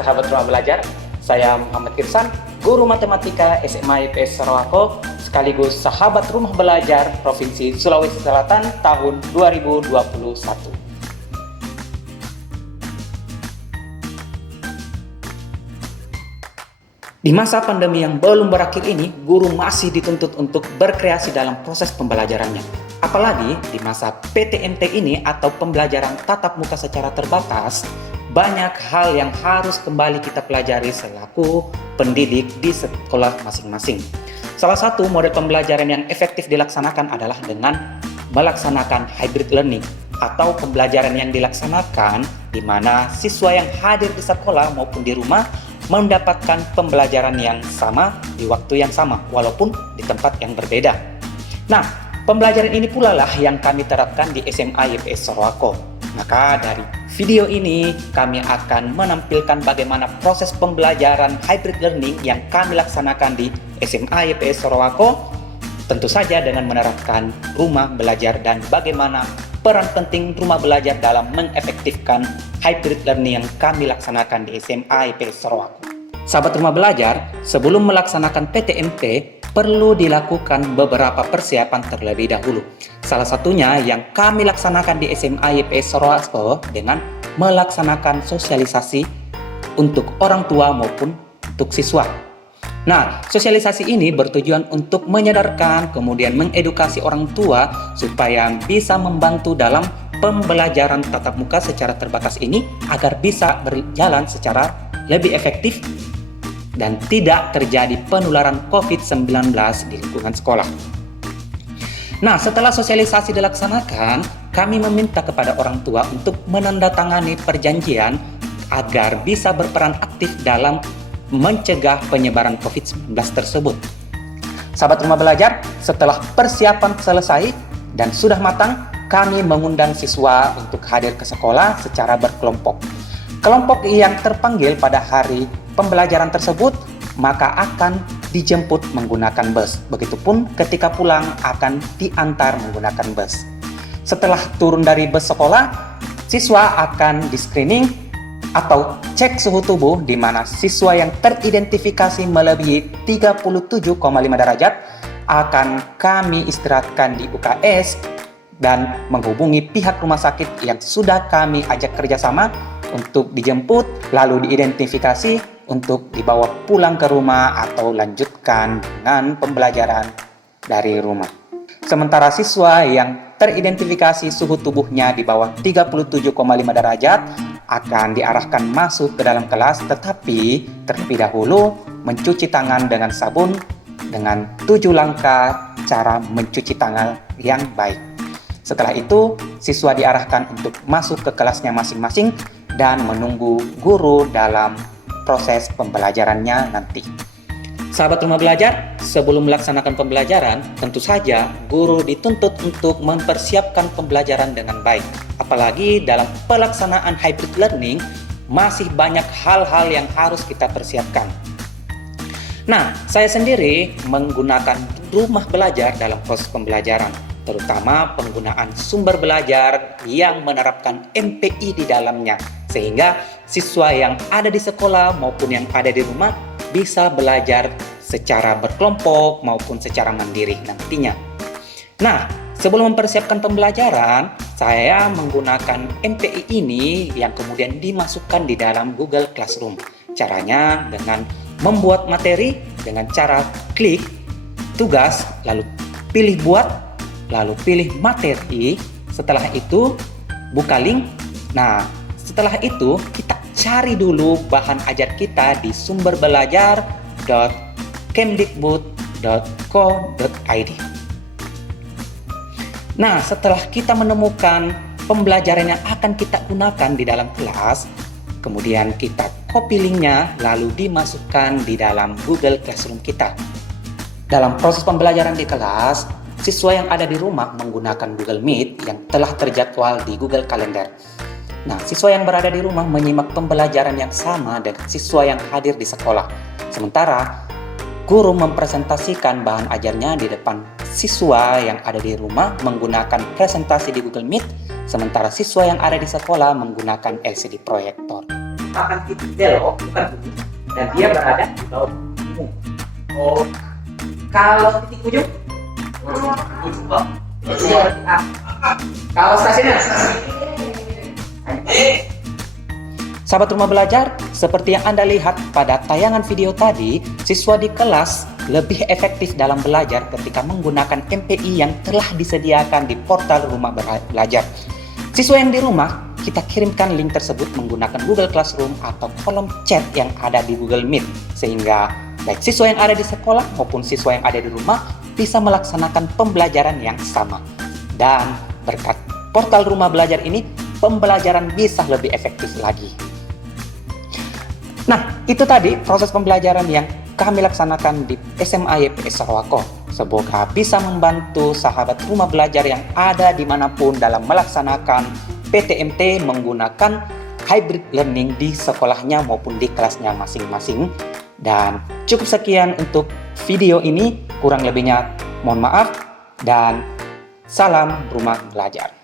sahabat rumah belajar, saya Muhammad Irsan, guru matematika SMA IPS Sarawako, sekaligus sahabat rumah belajar Provinsi Sulawesi Selatan tahun 2021. Di masa pandemi yang belum berakhir ini, guru masih dituntut untuk berkreasi dalam proses pembelajarannya. Apalagi di masa PTMT ini atau pembelajaran tatap muka secara terbatas, banyak hal yang harus kembali kita pelajari selaku pendidik di sekolah masing-masing. Salah satu model pembelajaran yang efektif dilaksanakan adalah dengan melaksanakan hybrid learning atau pembelajaran yang dilaksanakan di mana siswa yang hadir di sekolah maupun di rumah mendapatkan pembelajaran yang sama di waktu yang sama walaupun di tempat yang berbeda. Nah, pembelajaran ini pula lah yang kami terapkan di SMA IPS Sarawako. Maka dari video ini kami akan menampilkan bagaimana proses pembelajaran hybrid learning yang kami laksanakan di SMA IPS Sarawako, tentu saja dengan menerapkan rumah belajar dan bagaimana peran penting rumah belajar dalam mengefektifkan hybrid learning yang kami laksanakan di SMA IPS Sarawako. Sahabat rumah belajar, sebelum melaksanakan PTMT, perlu dilakukan beberapa persiapan terlebih dahulu. Salah satunya yang kami laksanakan di SMA IPS Sarawako dengan melaksanakan sosialisasi untuk orang tua maupun untuk siswa. Nah, sosialisasi ini bertujuan untuk menyadarkan kemudian mengedukasi orang tua supaya bisa membantu dalam pembelajaran tatap muka secara terbatas ini agar bisa berjalan secara lebih efektif dan tidak terjadi penularan COVID-19 di lingkungan sekolah. Nah, setelah sosialisasi dilaksanakan, kami meminta kepada orang tua untuk menandatangani perjanjian agar bisa berperan aktif dalam mencegah penyebaran COVID-19 tersebut. Sahabat rumah belajar, setelah persiapan selesai dan sudah matang, kami mengundang siswa untuk hadir ke sekolah secara berkelompok. Kelompok yang terpanggil pada hari pembelajaran tersebut maka akan dijemput menggunakan bus. Begitupun ketika pulang akan diantar menggunakan bus. Setelah turun dari bus sekolah, siswa akan di-screening atau cek suhu tubuh di mana siswa yang teridentifikasi melebihi 37,5 derajat akan kami istirahatkan di UKS dan menghubungi pihak rumah sakit yang sudah kami ajak kerjasama untuk dijemput lalu diidentifikasi untuk dibawa pulang ke rumah atau lanjutkan dengan pembelajaran dari rumah. Sementara siswa yang teridentifikasi suhu tubuhnya di bawah 37,5 derajat akan diarahkan masuk ke dalam kelas, tetapi terlebih dahulu mencuci tangan dengan sabun dengan 7 langkah cara mencuci tangan yang baik. Setelah itu, siswa diarahkan untuk masuk ke kelasnya masing-masing dan menunggu guru dalam proses pembelajarannya nanti. Sahabat rumah belajar, sebelum melaksanakan pembelajaran, tentu saja guru dituntut untuk mempersiapkan pembelajaran dengan baik. Apalagi dalam pelaksanaan hybrid learning, masih banyak hal-hal yang harus kita persiapkan. Nah, saya sendiri menggunakan rumah belajar dalam proses pembelajaran, terutama penggunaan sumber belajar yang menerapkan MPI di dalamnya, sehingga siswa yang ada di sekolah maupun yang ada di rumah bisa belajar secara berkelompok maupun secara mandiri nantinya. Nah, sebelum mempersiapkan pembelajaran, saya menggunakan MPI ini yang kemudian dimasukkan di dalam Google Classroom. Caranya dengan membuat materi dengan cara klik tugas, lalu pilih buat, lalu pilih materi. Setelah itu buka link. Nah, setelah itu kita cari dulu bahan ajar kita di sumberbelajar.kemdikbud.co.id. Nah, setelah kita menemukan pembelajaran yang akan kita gunakan di dalam kelas, kemudian kita copy linknya lalu dimasukkan di dalam Google Classroom kita. Dalam proses pembelajaran di kelas, siswa yang ada di rumah menggunakan Google Meet yang telah terjadwal di Google Calendar. Nah, siswa yang berada di rumah menyimak pembelajaran yang sama dengan siswa yang hadir di sekolah. Sementara, guru mempresentasikan bahan ajarnya di depan siswa yang ada di rumah menggunakan presentasi di Google Meet, sementara siswa yang ada di sekolah menggunakan LCD proyektor. merupakan titik belok, bukan ujung, dan dia berada di bawah ujung. Oh, kalau titik ujung, ujung bawah. Kalau stasiunnya, sahabat rumah belajar, seperti yang Anda lihat pada tayangan video tadi, siswa di kelas lebih efektif dalam belajar ketika menggunakan MPI yang telah disediakan di portal rumah belajar. Siswa yang di rumah, kita kirimkan link tersebut menggunakan Google Classroom atau kolom chat yang ada di Google Meet, sehingga baik siswa yang ada di sekolah maupun siswa yang ada di rumah bisa melaksanakan pembelajaran yang sama. Dan berkat portal rumah belajar ini, pembelajaran bisa lebih efektif lagi. Nah, itu tadi proses pembelajaran yang kami laksanakan di SMA YPS Sarowako. Semoga bisa membantu sahabat rumah belajar yang ada dimanapun dalam melaksanakan PTMT menggunakan hybrid learning di sekolahnya maupun di kelasnya masing-masing. Dan cukup sekian untuk video ini, kurang lebihnya mohon maaf dan salam rumah belajar.